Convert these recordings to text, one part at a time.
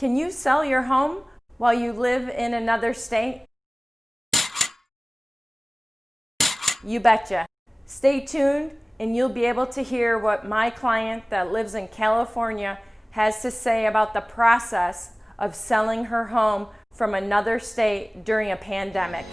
Can you sell your home while you live in another state? You betcha. Stay tuned and you'll be able to hear what my client that lives in California has to say about the process of selling her home from another state during a pandemic.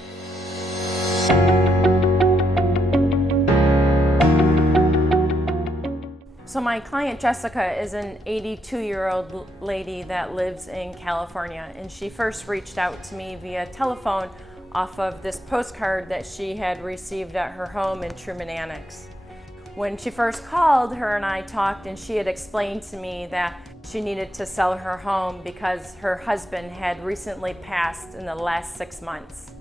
So my client Jessica is an 82-year-old lady that lives in California, and she first reached out to me via telephone off of this postcard that she had received at her home in Truman Annex. When she first called, her and I talked, and she had explained to me that she needed to sell her home because her husband had recently passed in the last 6 months.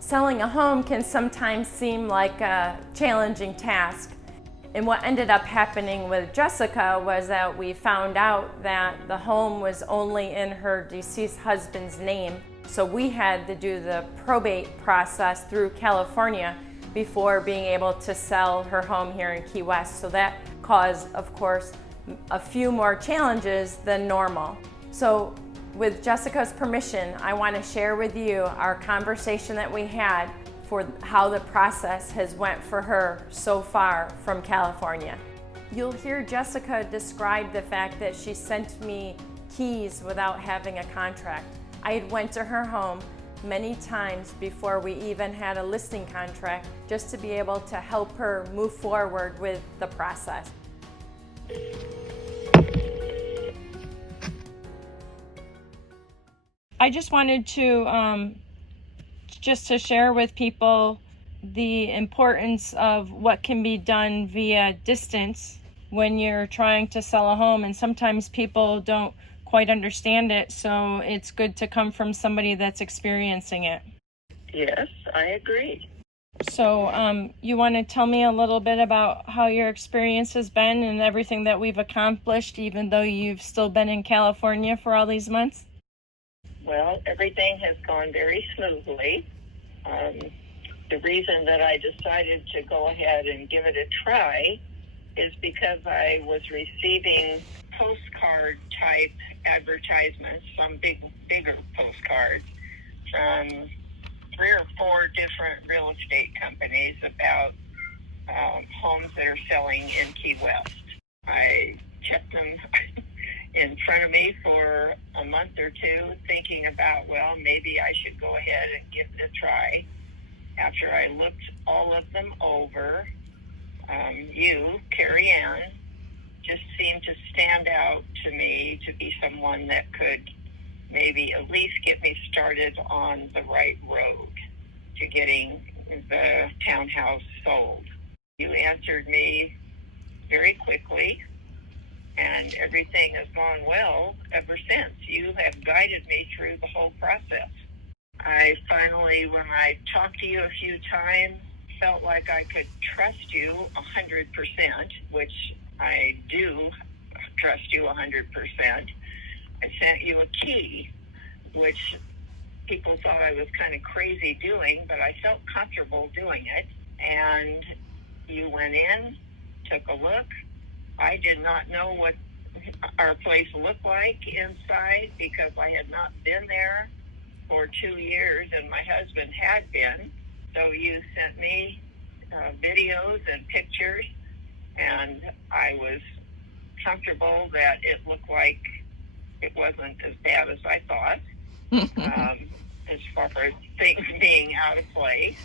Selling a home can sometimes seem like a challenging task. And what ended up happening with Jessica was that we found out that the home was only in her deceased husband's name. So we had to do the probate process through California before being able to sell her home here in Key West. So that caused, of course, a few more challenges than normal. So with Jessica's permission, I want to share with you our conversation that we had for how the process has went for her so far from California. You'll hear Jessica describe the fact that she sent me keys without having a contract. I had went to her home many times before we even had a listing contract just to be able to help her move forward with the process. I just wanted to share with people the importance of what can be done via distance when you're trying to sell a home, and sometimes people don't quite understand it, so it's good to come from somebody that's experiencing it. Yes, I agree. So you want to tell me a little bit about how your experience has been and everything that we've accomplished, even though you've still been in California for all these months? Well, everything has gone very smoothly. The reason that I decided to go ahead and give it a try is because I was receiving postcard type advertisements, some bigger postcards from 3 or 4 different real estate companies about homes that are selling in Key West. I kept them in front of me for a month or two, thinking about, well, maybe I should go ahead and give it a try. After I looked all of them over, you, Karriann, just seemed to stand out to me to be someone that could maybe at least get me started on the right road to getting the townhouse sold. You answered me very quickly, and everything has gone well ever since. You have guided me through the whole process. I finally, when I talked to you a few times, felt like I could trust you 100%, which I do trust you 100%. I sent you a key, which people thought I was kind of crazy doing, but I felt comfortable doing it. And you went in, took a look. I did not know what our place looked like inside because I had not been there for 2 years, and my husband had been. So you sent me videos and pictures, and I was comfortable that it looked like it wasn't as bad as I thought. As far as things being out of place,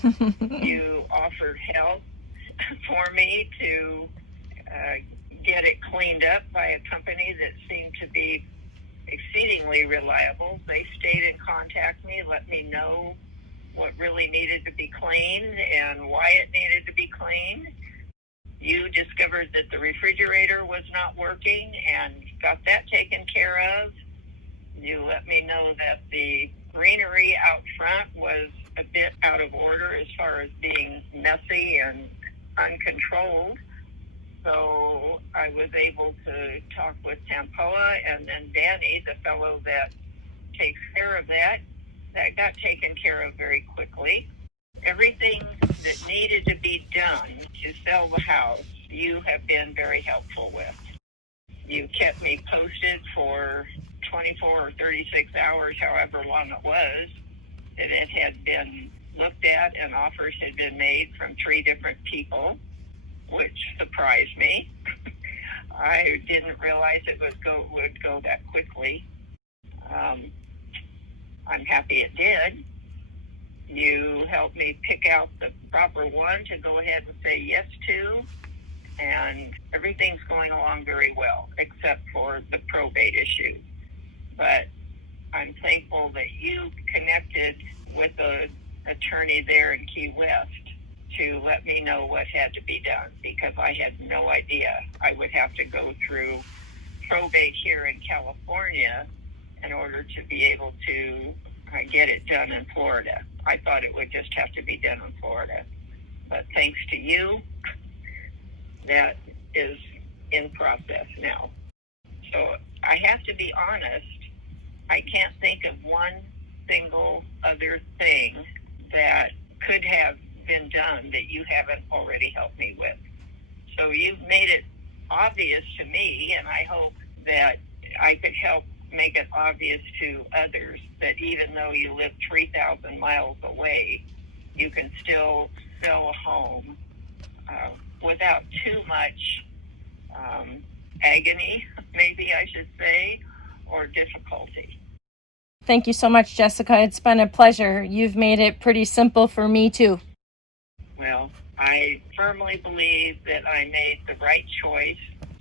you offered help for me to get it cleaned up by a company that seemed to be exceedingly reliable. They stayed in contact with me, let me know what really needed to be cleaned and why it needed to be cleaned. You discovered that the refrigerator was not working and got that taken care of. You let me know that the greenery out front was a bit out of order as far as being messy and uncontrolled. So I was able to talk with Tampoa, and then Danny, the fellow that takes care of that got taken care of very quickly. Everything that needed to be done to sell the house, you have been very helpful with. You kept me posted for 24 or 36 hours, however long it was, that it had been looked at and offers had been made from 3 different people, which surprised me. I didn't realize it would go that quickly. I'm happy it did. You helped me pick out the proper one to go ahead and say yes to, and everything's going along very well, except for the probate issue. But I'm thankful that you connected with the attorney there in Key West to let me know what had to be done, because I had no idea I would have to go through probate here in California in order to be able to get it done in Florida. I thought it would just have to be done in Florida. But thanks to you, that is in process now. So I have to be honest, I can't think of one single other thing that could have been done that you haven't already helped me with. So you've made it obvious to me, and I hope that I could help make it obvious to others that even though you live 3,000 miles away, you can still sell a home without too much agony, maybe I should say, or difficulty. Thank you so much, Jessica. It's been a pleasure. You've made it pretty simple for me, too. Well, I firmly believe that I made the right choice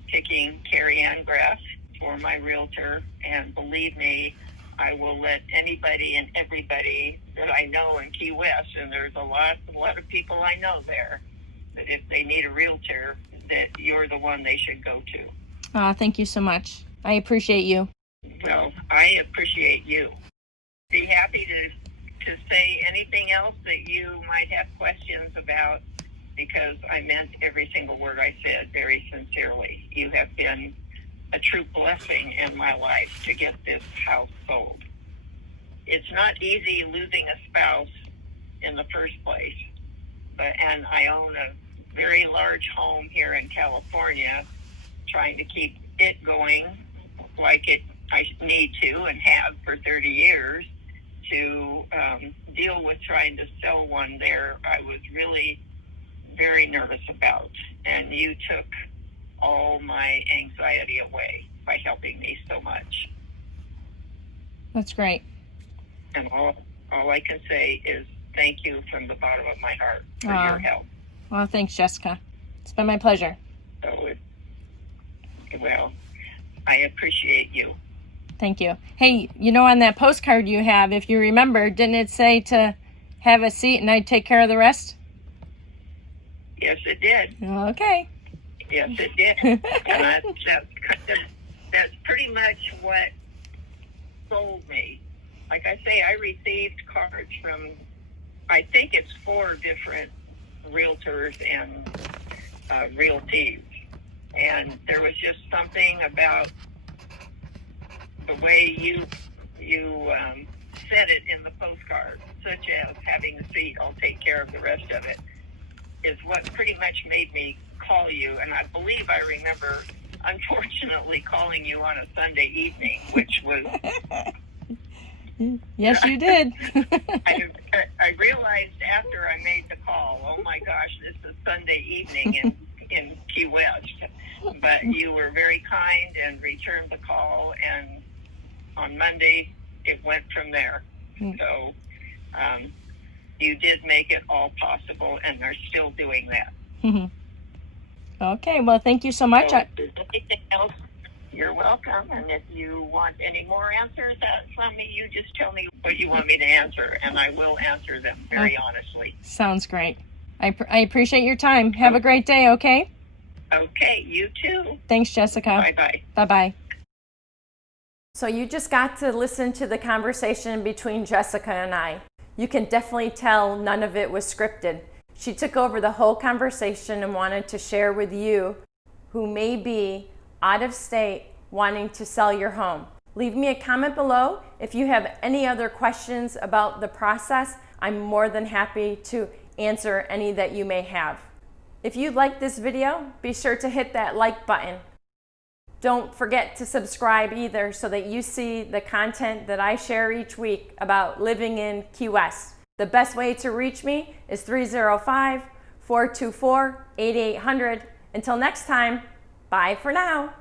picking Karriann Graf for my realtor, and believe me, I will let anybody and everybody that I know in Key West, and there's a lot of people I know there, that if they need a realtor, that you're the one they should go to. Thank you so much. I appreciate you. Well, I appreciate you. Be happy to say anything else that you might have questions about, because I meant every single word I said very sincerely. You have been a true blessing in my life to get this house sold. It's not easy losing a spouse in the first place, and I own a very large home here in California, trying to keep it going like I need to and have for 30 years, to deal with trying to sell one there. I was really very nervous about, and you took all my anxiety away by helping me so much. That's great. And all I can say is thank you from the bottom of my heart for your help. Well, thanks, Jessica. It's been my pleasure. So, well, I appreciate you. Thank you. Hey, on that postcard you have, if you remember, didn't it say to have a seat and I'd take care of the rest? Yes, it did. Okay. Yes, it did. And that's pretty much what sold me. Like I say, I received cards from, I think it's 4 different realtors and realties. And there was just something about the way you said it in the postcard, such as having a seat, I'll take care of the rest of it, is what pretty much made me call you. And I believe I remember, unfortunately, calling you on a Sunday evening, which was... Yes, you did. I realized after I made the call, oh my gosh, this is Sunday evening in Key West. But you were very kind and returned the call, and on Monday it went from there. So you did make it all possible, and they're still doing that. Okay, well, thank you so much. So if there's anything else, you're welcome. And if you want any more answers from me, you just tell me what you want me to answer, and I will answer them very honestly. Sounds great. I appreciate your time. Have a great day, okay? Okay, you too. Thanks, Jessica. Bye-bye. Bye-bye. So you just got to listen to the conversation between Jessica and I. You can definitely tell none of it was scripted. She took over the whole conversation and wanted to share with you, who may be out of state wanting to sell your home. Leave me a comment below if you have any other questions about the process. I'm more than happy to answer any that you may have. If you like this video, be sure to hit that like button. Don't forget to subscribe either so that you see the content that I share each week about living in Key West. The best way to reach me is 305-424-8800. Until next time, bye for now.